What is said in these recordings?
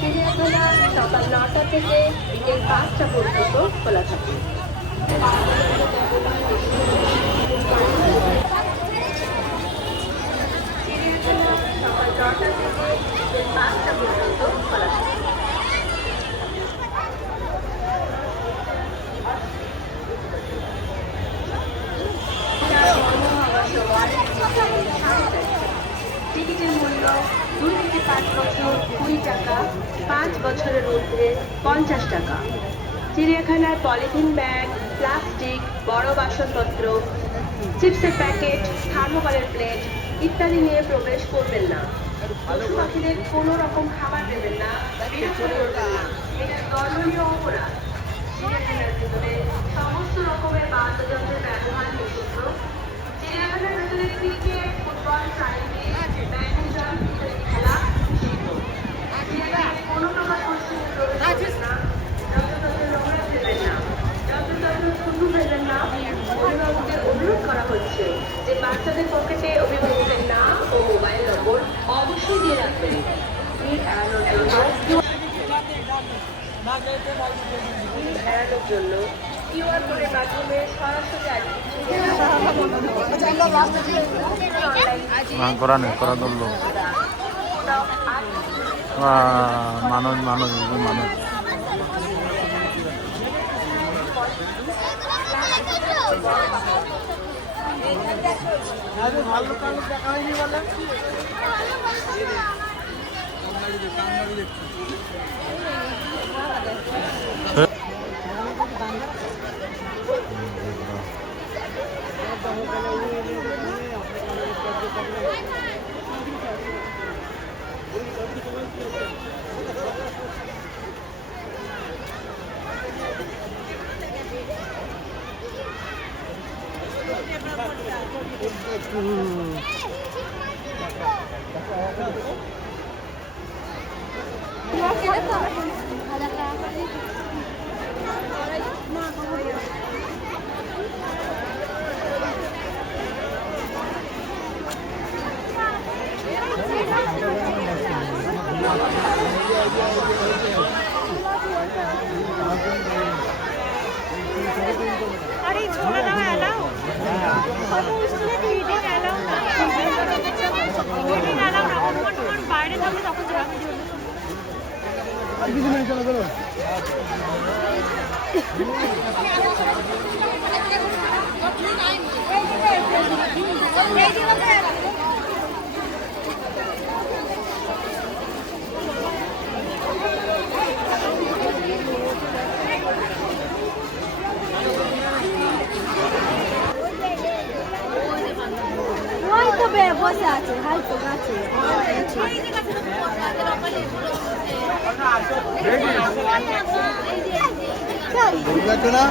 চিড়িয়াখানা সকাল 9টা থেকে বিকেল 5টা পর্যন্ত খোলা থাকে। চিড়িয়াখানা সকাল 9টা থেকে বিকেল 5টা পর্যন্ত খোলা থাকে। টিকিটের মূল্য 2 থেকে 5 বছর 20 টাকা, 5 বছরের ঊর্ধ্বে 50 টাকা। চিড়িয়াখানায় পলিথিন ব্যাগ, প্লাস্টিক, বড় বাসনপত্র, চিপসের প্যাকেট, থার্মোকলের প্লেট ইত্যাদি নিয়ে প্রবেশ করবেন না। পশু পাখিদের কোনো রকম খাবার দেবেন না, বিরক্ত করবেন না। এটা দণ্ডনীয় অপরাধ। চিড়িয়াখানার ভিতরে সমস্ত রকমের বাদ্যযন্ত্রের ব্যবহার নিষিদ্ধ। চিড়িয়াখানার ভেতরে ক্রিকেট, ফুটবল, সাইকেল, ব্যাডমিন্টন ইত্যাদি খেলা নিষিদ্ধ। চিড়িয়াখানায় কোনো প্রকার পরিস্থিতি প্রবেশ করবেন না, যত্রতত্র নোংরা ফেলবেন না, যত্রতত্র থুতু ফেলবেন না। অভিভাবকদের অনুরোধ করা হচ্ছে যে বাচ্চাদের পকেটে অভিভাবকের নাম ও মোবাইল নম্বর অবশ্যই দিয়ে রাখবেন। এড়ানোর জন্য কিউআর কোডের মাধ্যমে সরাসরি মানুষ মানুষ মানুষ ভালো কালো দেখা হয়নি বলে अरे छोड़ा ना अलाउ फोटो उसने मीटिंग अलाउ ना मीटिंग अलाउ ना फोन বাইরে থাকলে তখন যাবে আর কিছু নাই চলো চলো এই দিকে বসে আছে হয়তো গাছে না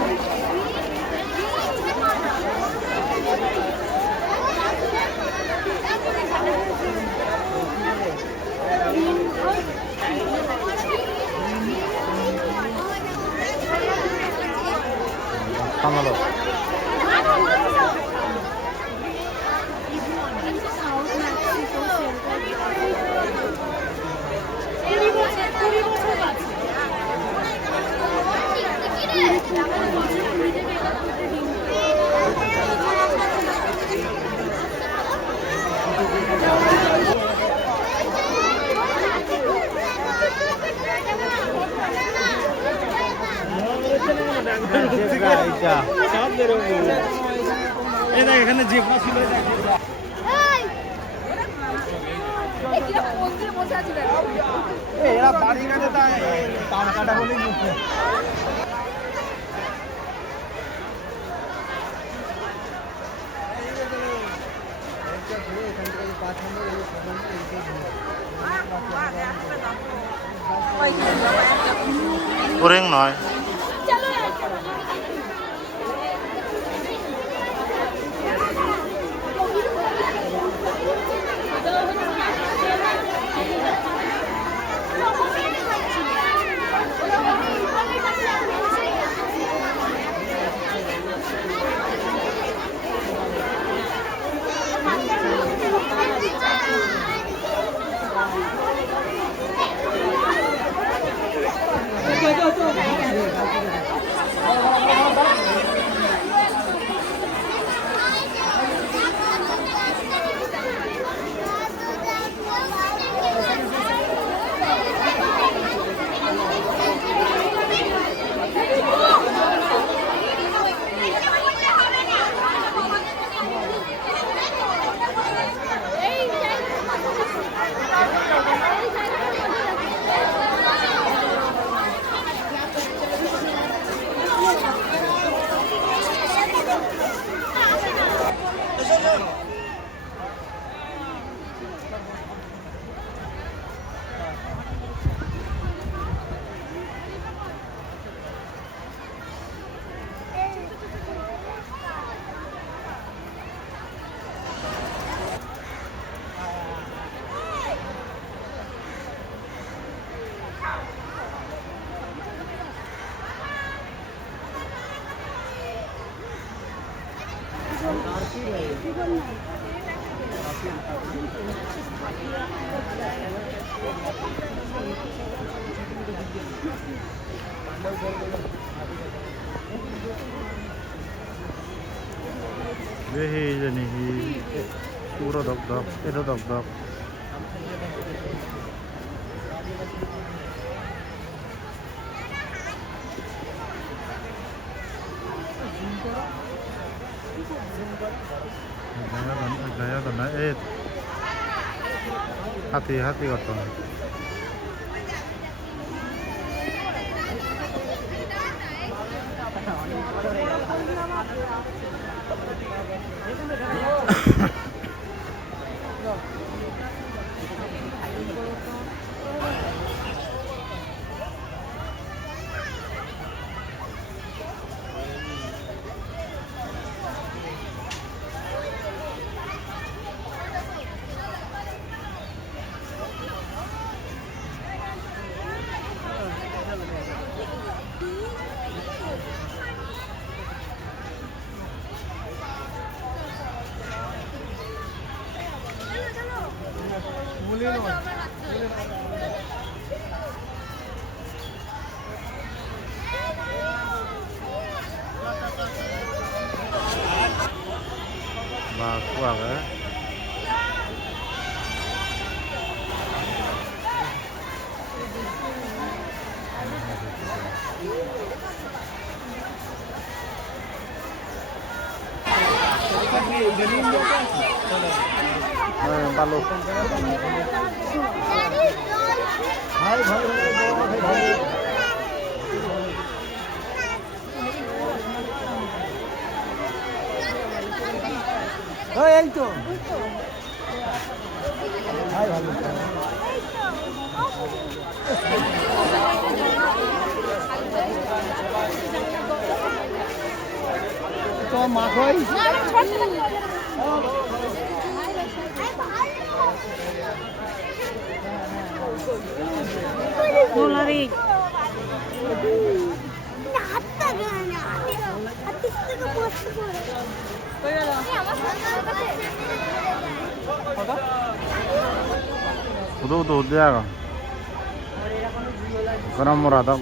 এখানে যে এরা বাড়ি কাটে তার কাটা বলেই বুঝছে Kurang nổi. Đây là này puro độc, cái đó độc. Gaya kan na hati kata. Kuat ya. Balu. Hai bhai. Oh, এই তো হাই ভালো তো মা কই Dolari. udah dia karena muradak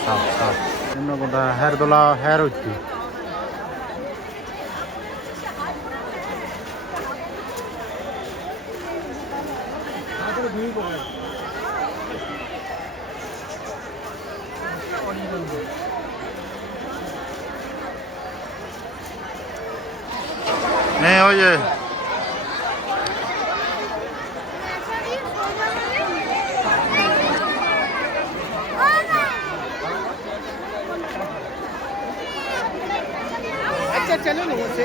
साफ इन्ना बड़ा हेर दोला हेर होती नहीं हो ये अच्छा चलो ना से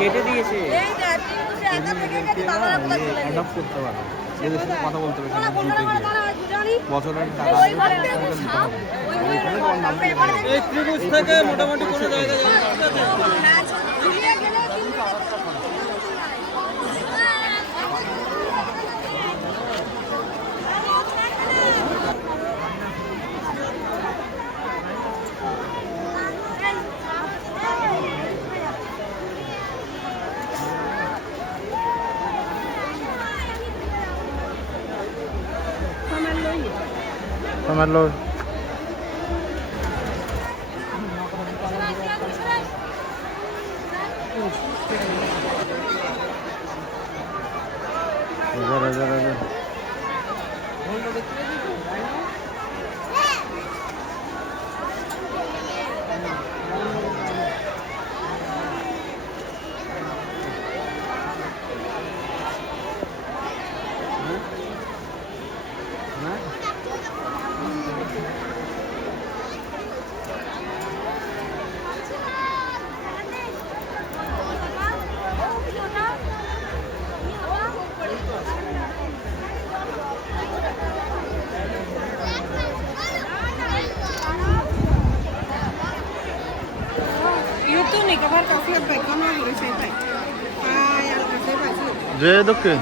কেটে দিয়েছে অ্যাডাপ্ট করতে পারো এদের সাথে কথা বলতে হবে দিতে গিয়ে বছরের টাকা এই ত্রিভুজ থেকে মোটামুটি কোনো জায়গায় समझ लो इधर इधर इधर যে দক্ষিণ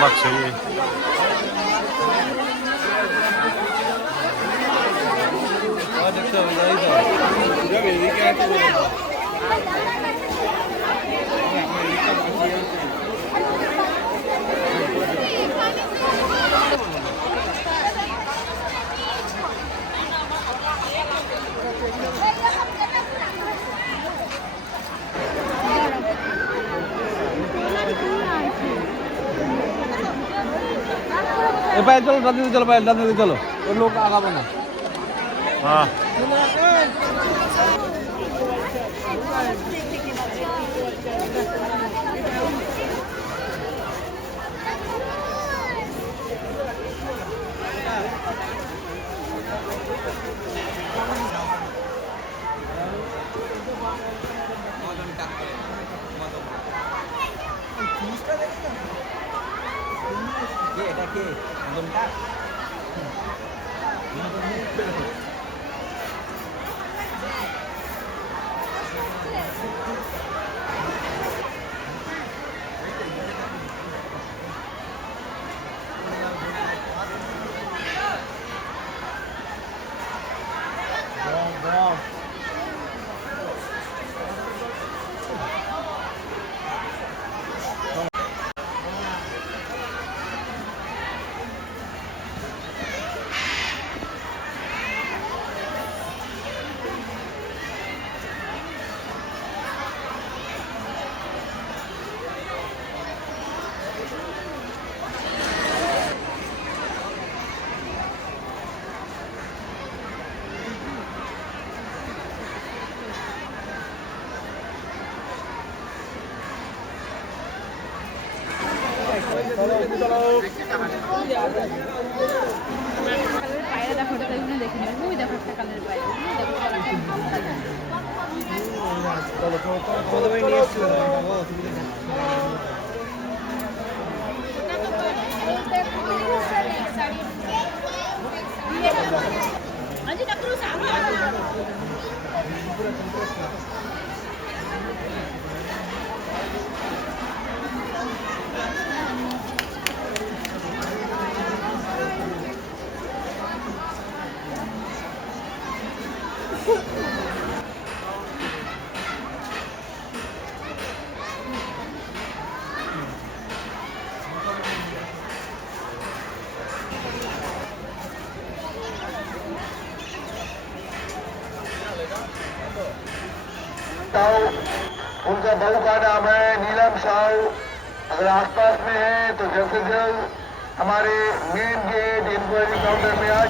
बैक चाहिए चलो दादी चलो भाई दादी चलो लोग आगा बना हाँ এটা কে মদনটা পায়রা দেখো ওটা তাই দেখে নেবে ওই দেখো একটা কালের পায়রা ওই দেখো তারা কেমন সাজানো। अजी डॉक्टर सामने उनका बहू का नाम है नीलम साहू। अगर आसपास में है तो जल्द से जल्द हमारे मेन गेट इंक्वायरी काउंटर में आ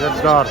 जद्दार